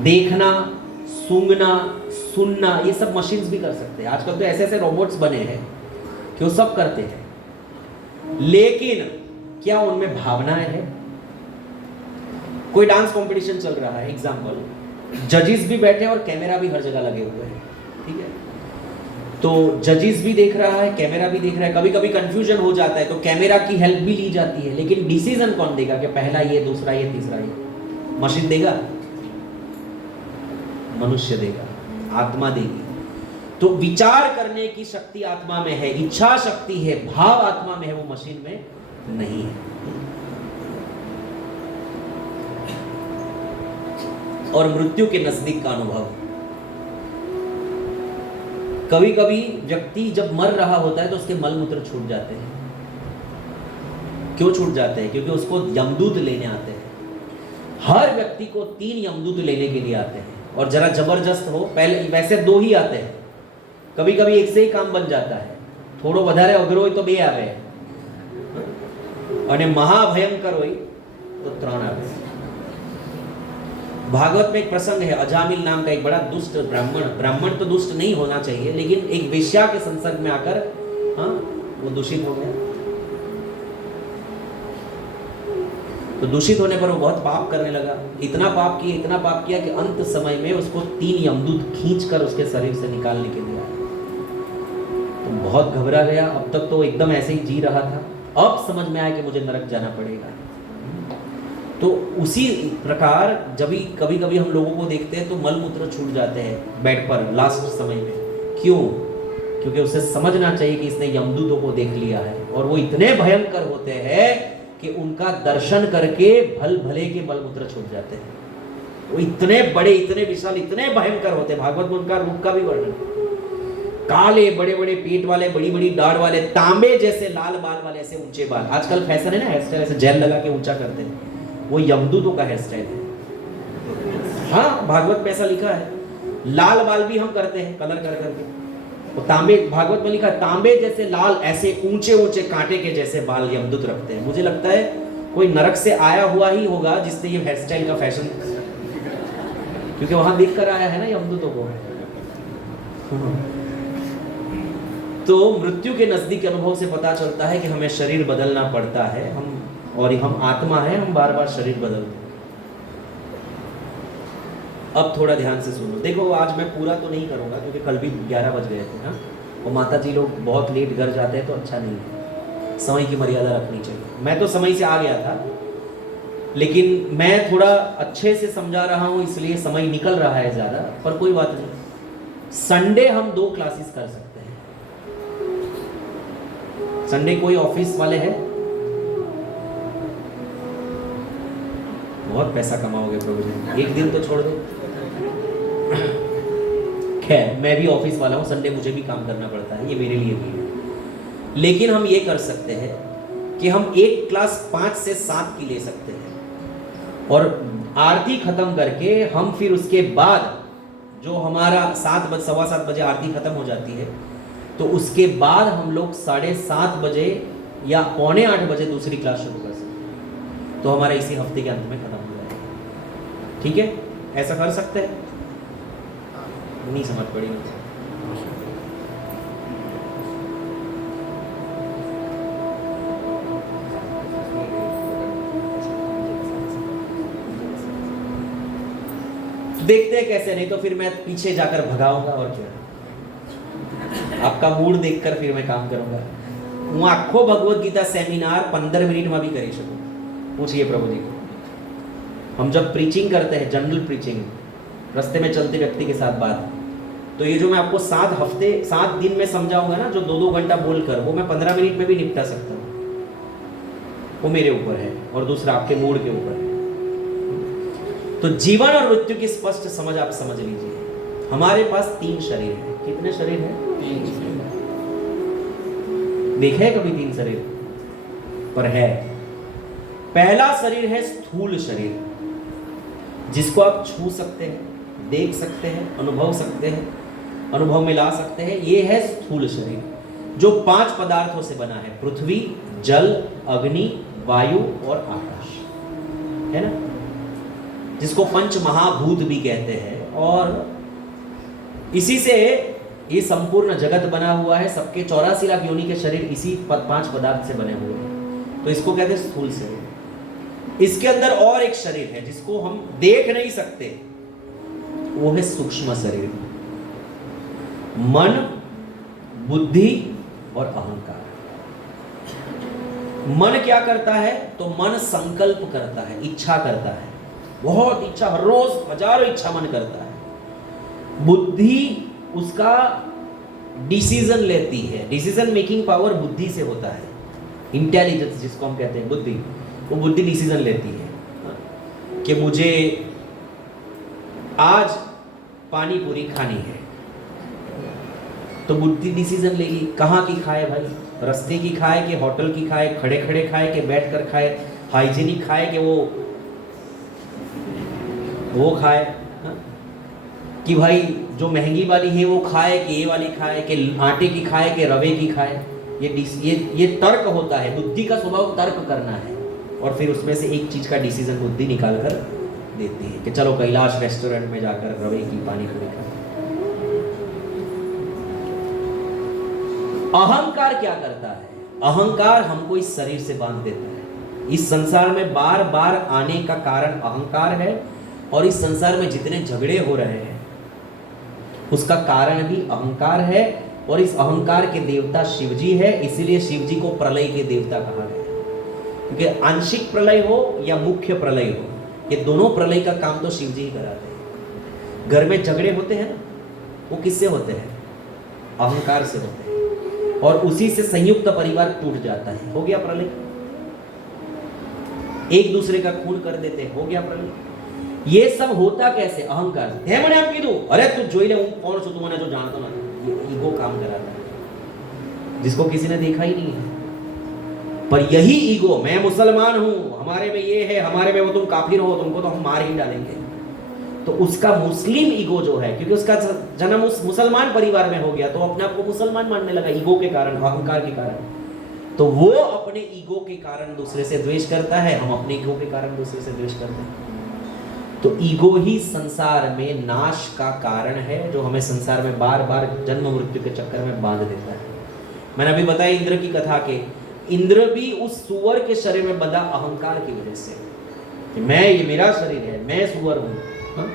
देखना, सूंघना, सुनना, ये सब मशीन्स भी कर सकते हैं। आजकल तो ऐसे ऐसे रोबोट्स बने हैं कि वो सब करते हैं, लेकिन क्या उनमें भावनाएं हैं? कोई डांस कंपटीशन चल रहा है, एग्जाम्पल, जजेस भी बैठे हैं और कैमरा भी हर जगह लगे हुए हैं, ठीक है? तो जजेस भी देख रहा है, कैमरा भी देख रहा है, कभी कभी कंफ्यूजन हो जाता है तो कैमरा की हेल्प भी ली जाती है, लेकिन डिसीजन कौन देगा कि पहला ये, दूसरा ये, तीसरा ये? मशीन देगा? मनुष्य देगा, आत्मा देगी। तो विचार करने की शक्ति आत्मा में है, इच्छा शक्ति है, भाव आत्मा में है, वो मशीन में नहीं है। और मृत्यु के नजदीक का अनुभव, कभी कभी व्यक्ति जब मर रहा होता है तो उसके मल मूत्र छूट जाते हैं। क्यों छूट जाते हैं? क्योंकि उसको यमदूत लेने आते हैं। हर व्यक्ति को 3 यमदूत लेने के लिए आते हैं, और जरा जबरदस्त हो, पहले वैसे 2 ही आते हैं, कभी कभी एक से ही काम बन जाता है, थोड़ो વધારે અઘરો હોય તો 2 આવે, અને મહાભયંકર હોય तो 3 આવે। भागवत में एक प्रसंग है, अजामिल नाम का एक बड़ा दुष्ट ब्राह्मण तो दुष्ट नहीं होना चाहिए, लेकिन एक वेश्या के संसर्ग में आकर वो दूषित हो गया। तो दूषित होने पर वो बहुत पाप करने लगा, इतना पाप किया कि अंत समय में उसको 3 यमदूत खींचकर उसके शरीर से निकालने के लिए आए। तो बहुत घबरा गया। अब तक तो एकदम ऐसे ही जी रहा था, अब समझ में आया कि मुझे नरक जाना पड़ेगा। तो उसी प्रकार जब भी कभी कभी हम लोगों को देखते हैं तो मल मूत्र छूट जाते हैं बेड पर लास्ट समय में। क्यों? क्योंकि उसे समझना चाहिए कि इसने यमदूतों को देख लिया है, और वो इतने भयंकर होते हैं कि उनका दर्शन करके भल भले के मल मूत्र छूट जाते हैं। वो इतने बड़े, इतने विशाल, इतने भयंकर होते हैं। भागवत में उनका रूप का भी वर्णन, काले बड़े बड़े पेट वाले, बड़ी बड़ी दाढ़ वाले, तांबे जैसे लाल बाल वाले, ऐसे ऊंचे बाल। आजकल फैशन है ना हेयर स्टाइल, ऐसे जेल लगा के ऊंचा करते हैं, वो यमदूतों का हेयर स्टाइल है। हाँ, भागवत में ऐसा लिखा है। लाल बाल भी हम करते हैं कलर कर करके, वो तांबे, भागवत में लिखा है तांबे जैसे लाल, ऐसे ऊंचे ऊंचे कांटे के जैसे बाल यमदूत रखते हैं। मुझे लगता है कोई नरक से आया हुआ ही होगा जिसने ये हेयर स्टाइल का फैशन, क्योंकि वहां देख कर आया है ना यमदूतों को। तो मृत्यु के नजदीक अनुभव से पता चलता है कि हमें शरीर बदलना पड़ता है, हम आत्मा है, हम बार बार शरीर बदलते हैं। अब थोड़ा ध्यान से सुनो। देखो, आज मैं पूरा तो नहीं करूंगा क्योंकि कल भी 11 बज गए थे ना, और माता जी लोग बहुत लेट घर जाते हैं तो अच्छा नहीं है, समय की मर्यादा रखनी चाहिए। मैं तो समय से आ गया था, लेकिन मैं थोड़ा अच्छे से समझा रहा हूँ, इसलिए समय निकल रहा है ज़्यादा, पर कोई बात नहीं। संडे हम 2 क्लासेस कर सकते हैं। संडे कोई ऑफिस वाले हैं? बहुत पैसा कमाओगे प्रभु जी, एक दिन तो छोड़ दो। खैर, मैं भी ऑफिस वाला हूँ, संडे मुझे भी काम करना पड़ता है, ये मेरे लिए भी है। लेकिन हम ये कर सकते हैं कि हम एक क्लास 5 से 7 की ले सकते हैं, और आरती खत्म करके हम फिर उसके बाद जो हमारा 7 बजे, 7:15 बजे आरती खत्म हो जाती है, तो उसके बाद हम लोग 7:30 बजे या 7:45 बजे दूसरी क्लास शुरू कर सकते हैं। तो हमारा इसी हफ्ते के अंत में खत्म हो जाएगा। ठीक है, ऐसा कर सकते हैं? नहीं समझ पड़ी मुझे। देखते हैं कैसे, नहीं तो फिर मैं पीछे जाकर भगाऊंगा, और क्या, आपका मूड देखकर फिर मैं काम करूंगा। હું આખો ભગવદ ગીતા સેમિનાર 15 मिनट में भी કરી શકું। पूछिए प्रभु जी को। हम जब प्रीचिंग करते हैं, जनरल प्रीचिंग, रास्ते में चलते व्यक्ति के साथ बात, तो ये जो मैं आपको 7 दिन में समझाऊंगा ना, जो 2-2 घंटा बोलकर, वो मैं 15 मिनट में भी निपटा सकता हूँ। वो मेरे ऊपर है, और दूसरा आपके मूड के ऊपर है। तो जीवन और मृत्यु की स्पष्ट समझ आप समझ लीजिए। हमारे पास 3 शरीर है। कितने शरीर है? 3 शरीर। देखा है कभी 3 शरीर? पर है। पहला शरीर है स्थूल शरीर, जिसको आप छू सकते हैं, देख सकते हैं, अनुभव सकते हैं, अनुभव में ला सकते हैं। ये है स्थूल शरीर, जो 5 पदार्थों से बना है: पृथ्वी, जल, अग्नि, वायु और आकाश, है ना। जिसको पंच महाभूत भी कहते हैं, और इसी से ये संपूर्ण जगत बना हुआ है। सबके 84 लाख योनि के शरीर इसी 5 पदार्थ से बने हुए हैं, तो इसको कहते हैं स्थूल शरीर। इसके अंदर और एक शरीर है जिसको हम देख नहीं सकते, वो है सूक्ष्म शरीर। मन, बुद्धि और अहंकार। मन क्या करता है? तो मन संकल्प करता है, इच्छा करता है, बहुत इच्छा, हर रोज हजारों इच्छा मन करता है। बुद्धि उसका डिसीजन लेती है, डिसीजन मेकिंग पावर बुद्धि से होता है। इंटेलिजेंस जिसको हम कहते हैं बुद्धि, वो बुद्धि डिसीजन लेती है कि मुझे आज पानी पूरी खानी है, तो बुद्धि डिसीजन लेगी कहाँ की खाए भाई, रास्ते की खाए कि होटल की खाए, खड़े खड़े खाए कि बैठ कर खाए, हाइजीनिक खाए कि वो खाए, कि भाई जो महंगी वाली है वो खाए कि ये वाली खाए, कि आटे की खाए कि रवे की खाए। ये तर्क होता है, बुद्धि का स्वभाव तर्क करना है, और फिर उसमें से एक चीज का डिसीजन बुद्धि निकाल कर देती है कि चलो कैलाश रेस्टोरेंट में जाकर रवे की पानी पूरी खाए। अहंकार क्या करता है? अहंकार हमको इस शरीर से बांध देता है। इस संसार में बार बार आने का कारण अहंकार है, और इस संसार में जितने झगड़े हो रहे हैं उसका कारण भी अहंकार है, और इस अहंकार के देवता शिवजी है। इसीलिए शिवजी को प्रलय के देवता कहा गया, क्योंकि आंशिक प्रलय हो या मुख्य प्रलय हो, ये दोनों प्रलय का काम तो शिवजी ही कराते हैं। घर में झगड़े होते हैं ना, वो किससे होते हैं? अहंकार से होते हैं, और उसी से संयुक्त परिवार टूट जाता है, हो गया प्रलय। एक दूसरे का खून कर देते हैं, हो गया प्रलय। ये सब होता कैसे? अहंकार से। है मैंने आप कीधु, अरे तू जोई ले, कौन छो तुमने जो जानता ना, ये ईगो काम कराता है, जिसको किसी ने देखा ही नहीं है। पर यही ईगो, मैं मुसलमान हूं, हमारे में ये है, हमारे में वो, तुम काफिर हो, तुमको तो हम मार ही डालेंगे, तो उसका मुस्लिम ईगो जो है, क्योंकि उसका जन्म उस मुसलमान परिवार में हो गया, तो अपने आप को मुसलमान मानने लगा ईगो के कारण, अहंकार के कारण। तो वो अपने ईगो के कारण दूसरे से द्वेष करता है, हम अपने ईगो के कारण दूसरे से द्वेष करते हैं। तो ईगो ही संसार में नाश का कारण है, जो हमें संसार में बार बार जन्म मृत्यु के चक्कर में बांध देता है। मैंने अभी बताया इंद्र की कथा के, इंद्र भी उस सुअर के शरीर में बंधा अहंकार की वजह से, कि मैं, ये मेरा शरीर है, मैं सुअर हूं।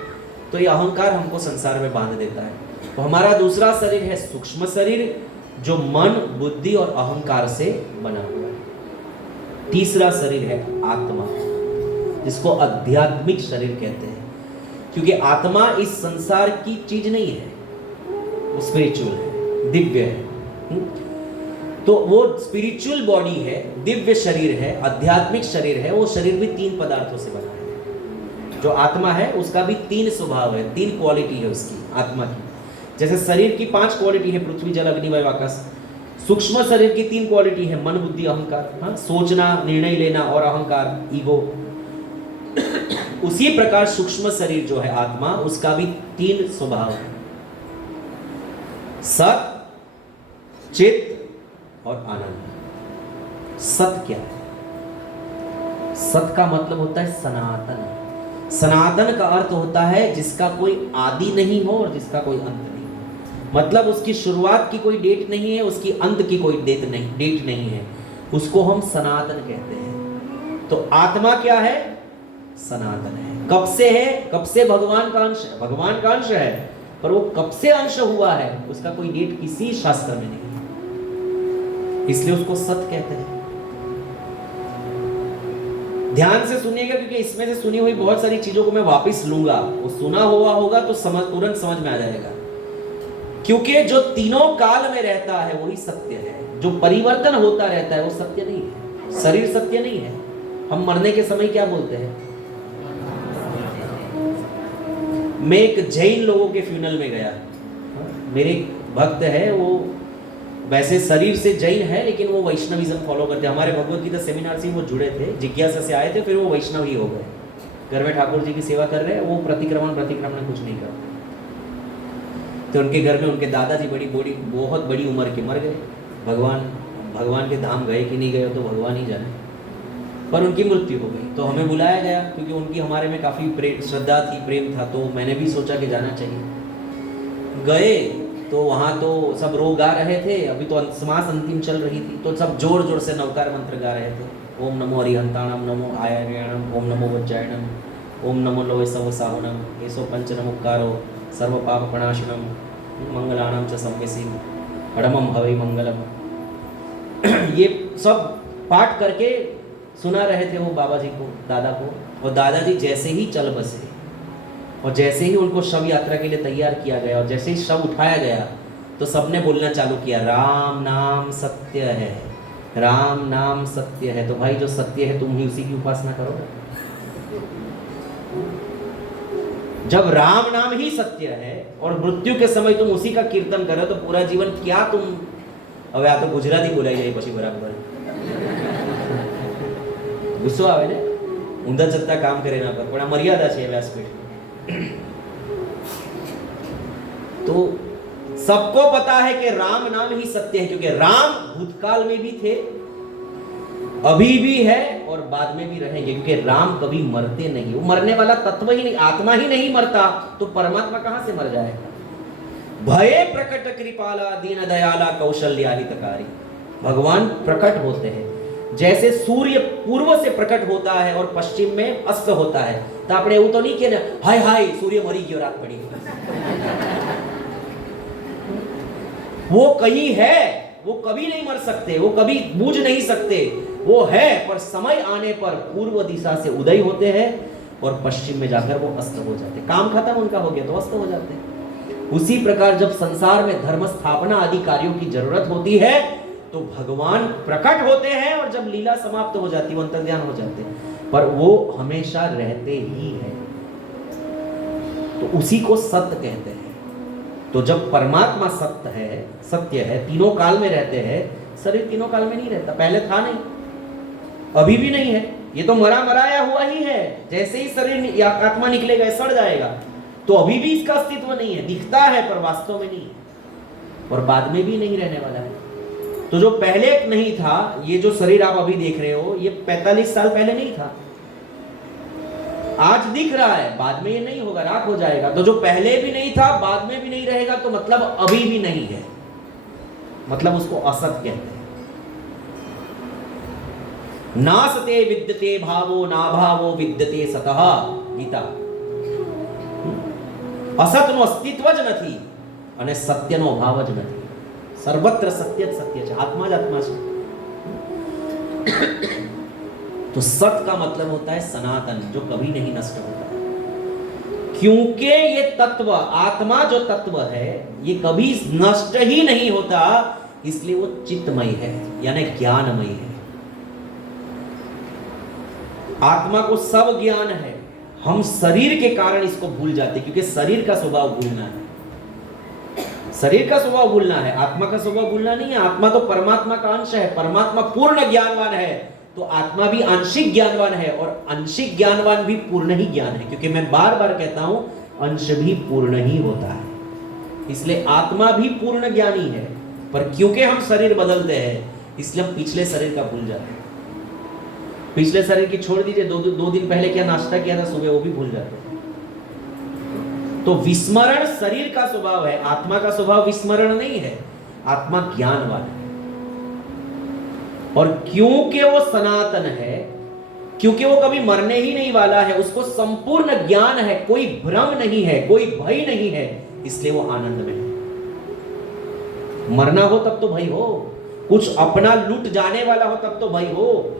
तो ये अहंकार हमको संसार में बांध देता है। तो हमारा दूसरा शरीर है सूक्ष्म शरीर, जो मन, बुद्धि और अहंकार से बना हुआ है। तीसरा शरीर है आत्मा, जिसको आध्यात्मिक शरीर कहते हैं, क्योंकि आत्मा इस संसार की चीज नहीं है, वो स्पिरिचुअल है, दिव्य है। तो वो स्पिरिचुअल बॉडी है, दिव्य शरीर है, आध्यात्मिक शरीर है। वो शरीर भी 3 पदार्थों से बना है। जो आत्मा है उसका भी 3 स्वभाव है, 3 क्वालिटी है उसकी, आत्मा की। जैसे शरीर की 5 क्वालिटी है, पृथ्वी, जल, अग्नि, वायु, आकाश। सूक्ष्म शरीर की 3 क्वालिटी है, मन, बुद्धि, अहंकार। सोचना, निर्णय लेना और अहंकार, ईगो। उसी प्रकार सूक्ष्म शरीर जो है आत्मा, उसका भी 3 स्वभाव है, सत, चित और आनंद। सत क्या है? सत का मतलब होता है सनातन। सनातन का अर्थ होता है जिसका कोई आदि नहीं हो और जिसका कोई अंत नहीं हो। मतलब उसकी शुरुआत की कोई डेट नहीं है, उसकी अंत की कोई डेट नहीं है, उसको हम सनातन कहते हैं। तो आत्मा क्या है? सनातन है। कब से है? कब से भगवान का अंश है, भगवान का अंश है, पर वो कब से अंश हुआ है उसका कोई डेट किसी शास्त्र में नहीं है, इसलिए उसको सत कहते हैं। ध्यान से सुनिएगा, क्योंकि इसमें से सुनी हुई बहुत सारी चीजों को मैं वापस लूंगा, वो सुना हुआ होगा तो तुरंत समझ में आ जाएगा। क्योंकि जो तीनों काल में रहता है वही सत्य है, जो परिवर्तन होता रहता है वो सत्य नहीं है। शरीर सत्य नहीं है। हम मरने के समय क्या बोलते हैं? मैं एक जैन लोगों के फ्यूनल में गया, मेरे भक्त है, वो वैसे शरीर से जैन है लेकिन वो वैष्णविज्म फॉलो करते हैं। हमारे भगवत गीता सेमिनार से वो जुड़े थे, जिज्ञासा से आए थे, फिर वो वैष्णव ही हो गए। घर में ठाकुर जी की सेवा कर रहे हैं, वो प्रतिक्रमण कुछ नहीं करते। तो उनके घर में उनके दादाजी बहुत बड़ी उम्र के मर गए। भगवान के धाम गए कि नहीं गए तो भगवान ही जाने। पर उनकी मृत्यु हो गई। तो हमें बुलाया गया क्योंकि उनकी हमारे में काफ़ी श्रद्धा थी, प्रेम था, तो मैंने भी सोचा कि जाना चाहिए। गए तो वहाँ तो सब रो गा रहे थे, अभी तो समास अंतिम चल रही थी, तो सब जोर जोर से नवकार मंत्र गा रहे थे। ओम नमो हरिहंताणम, नमो आयर्यणम, ओम नमो वज्रायणम, ओम नमो लोहे सव साहुनम, एसो पंच नमुकारो सर्व पाप प्रणाशनम, मंगलाणम च संवेसी अड़मम हवै मंगलम। ये सब पाठ करके सुना रहे थे वो बाबा जी को, दादा को। और दादाजी जैसे ही चल बसे और जैसे ही उनको शव यात्रा के लिए तैयार किया गया और जैसे ही शव उठाया गया तो सबने बोलना चालू किया, राम नाम सत्य है, राम नाम सत्य है। तो भाई जो सत्य है तुम ही उसी की उपासना करो। जब राम नाम ही सत्य है और मृत्यु के समय तुम उसी का कीर्तन करो तो पूरा जीवन क्या तुम, હવે આ તો ગુજરાતી બોલાઈ જાય પછી બરાબર ગુસ્સો આવે ને, ઊંધા જતા કામ કરે ના પર, પણ આ મર્યાદા છે વ્યાસપીઠ। तो सबको पता है कि राम नाम ही सत्य है, क्योंकि राम भूतकाल में भी थे, अभी भी है और बाद में भी रहेंगे, क्योंकि राम कभी मरते नहीं। वो मरने वाला तत्व ही नहीं, आत्मा ही नहीं मरता तो परमात्मा कहां से मर जाएगा। भये प्रकट कृपाला दीन दयाला कौशल्या हितकारी। भगवान प्रकट होते हैं, जैसे सूर्य पूर्व से प्रकट होता है और पश्चिम में अस्त होता है। तो आपने એવું તો નહીં કે હાય હાય सूर्य मरी गयो, रात पड़ी। वो कहीं है, वो कभी नहीं मर सकते, वो कभी बूझ नहीं सकते, वो है, पर समय आने पर पूर्व दिशा से उदय होते हैं और पश्चिम में जाकर वो अस्त हो जाते। काम खत्म उनका हो गया तो अस्त हो जाते। उसी प्रकार जब संसार में धर्म स्थापना आदि कार्यों की जरूरत होती है तो भगवान प्रकट होते हैं और जब लीला समाप्त हो जाती है वो अंतर्ध्यान हो जाते हैं, पर वो हमेशा रहते ही है। तो उसी को सत्य कहते हैं। तो जब परमात्मा सत्य है, तीनों काल में रहते हैं। शरीर तीनों काल में नहीं रहता, पहले था नहीं, अभी भी नहीं है, ये तो मरा मराया हुआ ही है। जैसे ही शरीर या आत्मा निकलेगा सड़ जाएगा, तो अभी भी इसका अस्तित्व नहीं है, दिखता है पर वास्तव में नहीं, और बाद में भी नहीं रहने वाला है। तो जो पहले नहीं था, ये जो शरीर आप अभी देख रहे हो, ये 45 साल पहले नहीं था, आज दिख रहा है, बाद में ये नहीं होगा, राख हो जाएगा। तो जो पहले भी नहीं था, बाद में भी नहीं रहेगा, तो मतलब अभी भी नहीं है, मतलब उसको असत कहते हैं। नासते विद्यते भावो ना भावो विद्यते सतः, गीता। असतનો અસ્તિત્વ જ નથી અને સત્યનો અભાવ જ નથી। सर्वत्र सत्य सत्य है, आत्मा જ आत्मा છે। तो सत्य का मतलब होता है सनातन, जो कभी नहीं नष्ट होता। क्योंकि ये तत्व, आत्मा जो तत्व है, ये कभी नष्ट ही नहीं होता, इसलिए वो चित्तमय है, यानी ज्ञानमय है। आत्मा को सब ज्ञान है, हम शरीर के कारण इसको भूल जाते, क्योंकि शरीर का स्वभाव भूलना है, शरीर का स्वभाव भूलना है, आत्मा का स्वभाव भूलना नहीं है। आत्मा तो परमात्मा का अंश है, परमात्मा पूर्ण ज्ञानवान है, तो आत्मा भी आंशिक ज्ञानवान है, और आंशिक ज्ञानवान भी पूर्ण ही ज्ञान है, क्योंकि मैं बार बार कहता हूं अंश भी पूर्ण ही होता है। इसलिए आत्मा भी पूर्ण ज्ञानी है, पर क्योंकि हम शरीर बदलते हैं इसलिए हम पिछले शरीर का भूल जाते हैं। पिछले शरीर की छोड़ दीजिए, दो दिन पहले क्या नाश्ता किया था सुबह, वो भी भूल जाते हैं। तो विस्मरण शरीर का स्वभाव है, आत्मा का स्वभाव विस्मरण नहीं है, आत्मा ज्ञानवान है। और क्योंकि वो सनातन है, क्योंकि वो कभी मरने ही नहीं वाला है, उसको संपूर्ण ज्ञान है, कोई भ्रम नहीं है, कोई भय नहीं है, इसलिए वो आनंद में है। मरना हो तब तो भय हो, कुछ अपना लूट जाने वाला हो तब तो भय हो।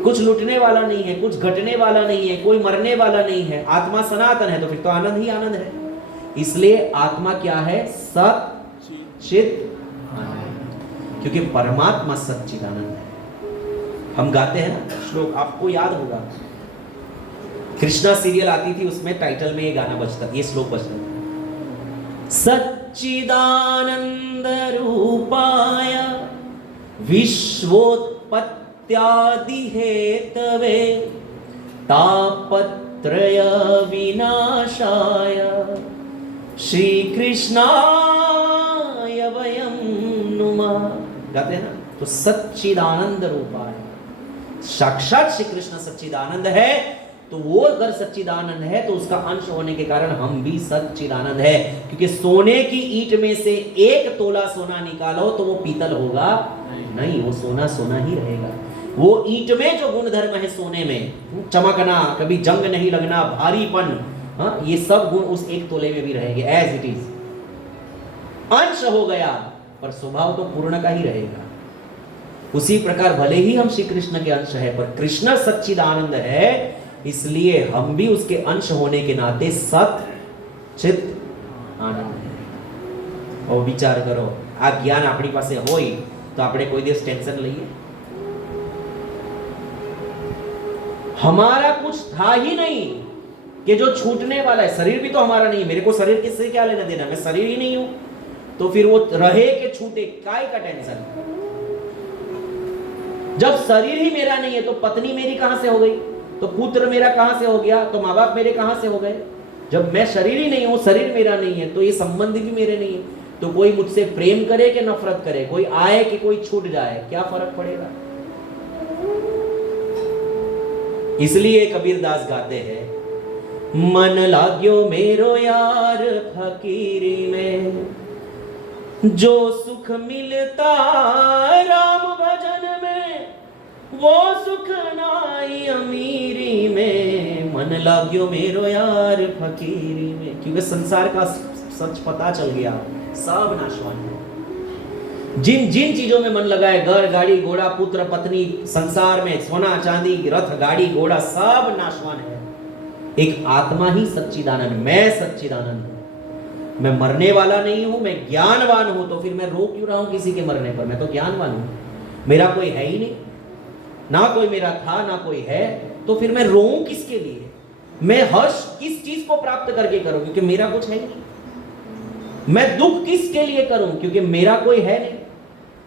कुछ लूटने वाला नहीं है, कुछ घटने वाला नहीं है, कोई मरने वाला नहीं है, आत्मा सनातन है, तो फिर तो आनंद ही आनंद है। इसलिए आत्मा क्या है? सच्चित आनंद, क्योंकि परमात्मा सच्चिदानंद है। हम गाते हैं ना श्लोक, आपको याद होगा, कृष्णा सीरियल आती थी, उसमें टाइटल में ये गाना बजता, ये श्लोक बजता था, सच्चिदानंद रूपाय विश्वोत्पत्त्यादि हेतवे तापत्रय विनाशाय श्री कृष्णाय वयं नुमः। गाते हैं ना, तो सच्चिदानंद रूपाय, साक्षात श्री कृष्ण सच्चिदानंद है, तो वो अगर सच्चिदानंद है तो उसका अंश होने के कारण हम भी सच्चिदानंद है। क्योंकि सोने की ईंट में से 1 तोला सोना निकालो तो वो पीतल होगा नहीं, वो सोना सोना ही रहेगा। वो ईंट में जो गुण धर्म है सोने में, चमकना, कभी जंग नहीं लगना, भारीपन, हाँ, ये सब गुण उस 1 तोले में भी रहेंगे एज इट इज। अंश हो गया पर स्वभाव तो पूर्ण का ही रहेगा। उसी प्रकार भले ही हम श्री कृष्ण के अंश है, पर कृष्ण सच्चिदानंद है, इसलिए हम भी उसके अंश होने के नाते सत चित आनंद है। और विचार करो, आ ज्ञान अपनी पासे होय तो આપણે કોઈ દિવસ ટેન્શન લઈએ? हमारा कुछ था ही नहीं कि जो छूटने वाला है। शरीर भी तो हमारा नहीं है, मेरे को शरीर किससे क्या लेना देना, मैं शरीर ही नहीं हूं, तो फिर वो रहे कि छूटे, काय का टेंशन। जब शरीर ही मेरा नहीं है तो पत्नी मेरी कहां से हो गई, तो पुत्र मेरा कहां से हो गया, तो माँ बाप मेरे कहां से हो गए। जब मैं शरीर ही नहीं हूं, शरीर मेरा नहीं है, तो ये संबंध भी मेरे नहीं है। तो कोई मुझसे प्रेम करे कि नफरत करे, कोई आए कि कोई छूट जाए, क्या फर्क पड़ेगा। इसलिए कबीरदास गाते हैं, मन लाग्यो मेरो यार फकीरी में, जो सुख मिलता राम भजन में, वो सुख नाई अमीरी में। मन लाग्यो मेरो यार फकीरी में, क्योंकि संसार का सच पता चल गया, सब नाशवान है। जिन जिन चीजों में मन लगाए, घर, गाड़ी, घोड़ा, पुत्र, पत्नी, संसार में सोना, चांदी, रथ, गाड़ी, घोड़ा, सब नाशवान है। एक आत्मा ही सच्चिदानंद, मैं सच्चिदानंद हूं। मैं मरने वाला नहीं हूं, मैं ज्ञानवान हूं। तो फिर मैं रो क्यों रहा हूं किसी के मरने पर, मैं तो ज्ञानवान हूं। मेरा कोई है ही नहीं, ना कोई मेरा था ना कोई है, तो फिर मैं रोऊं किसके लिए, मैं हर्ष किस चीज को प्राप्त करके करूं, क्योंकि मेरा कुछ है नहीं। मैं दुख किसके लिए करूं, क्योंकि मेरा कोई है नहीं।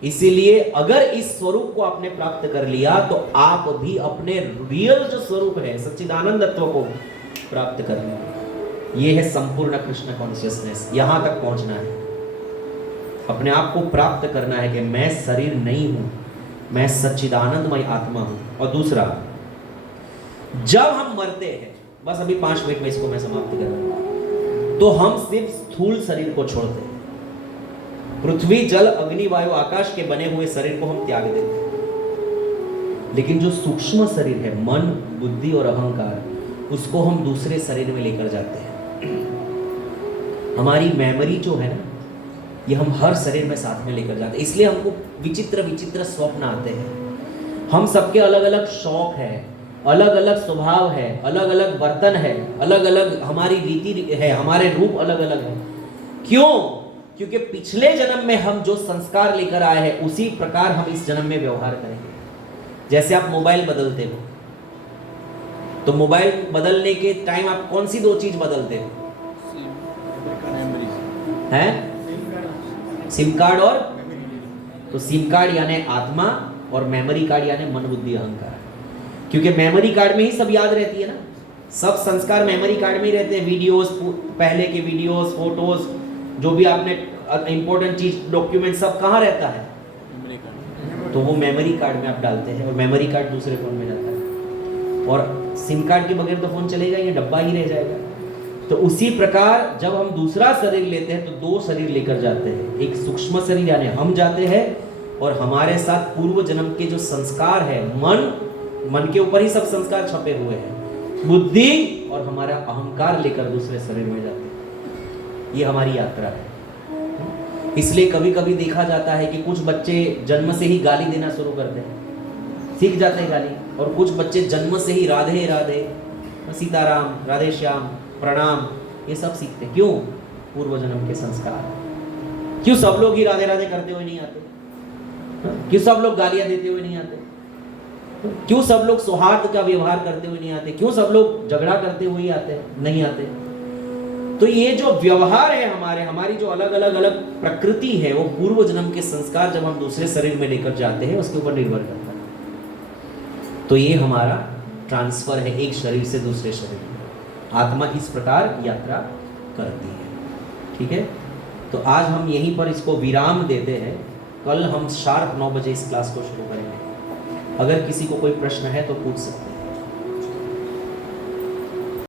इसीलिए अगर इस स्वरूप को आपने प्राप्त कर लिया तो आप भी अपने रियल जो स्वरूप है सच्चिदानंदत्व को प्राप्त कर लेंगे। ये है संपूर्ण कृष्ण कॉन्शियसनेस। यहां तक पहुंचना है, अपने आप को प्राप्त करना है कि मैं शरीर नहीं हूं, मैं सच्चिदानंदमय आत्मा हूं। और दूसरा, जब हम मरते हैं, बस अभी 5 मिनट में इसको मैं समाप्त करूंगा, तो हम सिर्फ स्थूल शरीर को छोड़ते हैं। पृथ्वी, जल, अग्नि, वायु, आकाश के बने हुए शरीर को हम त्याग देते हैं। लेकिन जो सूक्ष्म शरीर है, मन, बुद्धि और अहंकार, उसको हम दूसरे शरीर में लेकर जाते हैं। हमारी मेमोरी जो है ना, ये हम हर शरीर में साथ में लेकर जाते हैं। इसलिए हमको विचित्र विचित्र स्वप्न आते हैं। हम सबके अलग अलग शौक है, अलग अलग स्वभाव है, अलग अलग बर्तन है, अलग अलग हमारी रीति है, हमारे रूप अलग अलग है। क्यों? क्योंकि पिछले जन्म में हम जो संस्कार लेकर आए हैं उसी प्रकार हम इस जन्म में व्यवहार करेंगे। जैसे आप मोबाइल बदलते हो, तो मोबाइल बदलने के टाइम आप कौन सी 2 चीज बदलते हो? हैं? सिम कार्ड और, तो सिम कार्ड यानी आत्मा और मेमोरी कार्ड यानी मन, बुद्धि, अहंकार। क्योंकि मेमोरी कार्ड में ही सब याद रहती है ना, सब संस्कार मेमोरी कार्ड में ही रहते हैं। वीडियोस, पहले के वीडियोस, फोटोज, जो भी आपने इंपॉर्टेंट चीज, डॉक्यूमेंट, सब कहाँ रहता है? तो वो मेमोरी कार्ड में आप डालते हैं और मेमोरी कार्ड दूसरे फोन में जाता है। और सिम कार्ड के बगैर तो फोन चलेगा ही, डब्बा ही रह जाएगा। तो उसी प्रकार जब हम दूसरा शरीर लेते हैं तो 2 शरीर लेकर जाते हैं। एक सूक्ष्म शरीर यानी हम जाते हैं, और हमारे साथ पूर्व जन्म के जो संस्कार है, मन के ऊपर ही सब संस्कार छपे हुए हैं, बुद्धि और हमारा अहंकार लेकर दूसरे शरीर में जाते हैं। ये हमारी यात्रा है। इसलिए कभी कभी देखा जाता है कि कुछ बच्चे जन्म से ही गाली देना शुरू करते हैं, सीख जाते हैं गाली, और कुछ बच्चे जन्म से ही राधे राधे, सीताराम, राधे श्याम, प्रणाम, ये सब सीखते। क्यों? पूर्व जन्म के संस्कार। क्यों सब लोग ही राधे राधे करते हुए नहीं आते? क्यों सब लोग गालियां देते हुए नहीं आते? क्यों सब लोग सौहार्द का व्यवहार करते हुए नहीं आते? क्यों सब लोग झगड़ा करते हुए आते नहीं आते? तो ये जो व्यवहार है हमारी जो अलग अलग प्रकृति है, वो पूर्व जन्म के संस्कार जब हम दूसरे शरीर में लेकर जाते हैं उसके ऊपर निर्भर करता है। तो ये हमारा ट्रांसफर है एक शरीर से दूसरे शरीर में। आत्मा इस प्रकार यात्रा करती है। ठीक है, तो आज हम यहीं पर इसको विराम देते हैं। कल हम शार्प 9 बजे इस क्लास को शुरू करेंगे। अगर किसी को कोई प्रश्न है तो पूछ सकते हैं।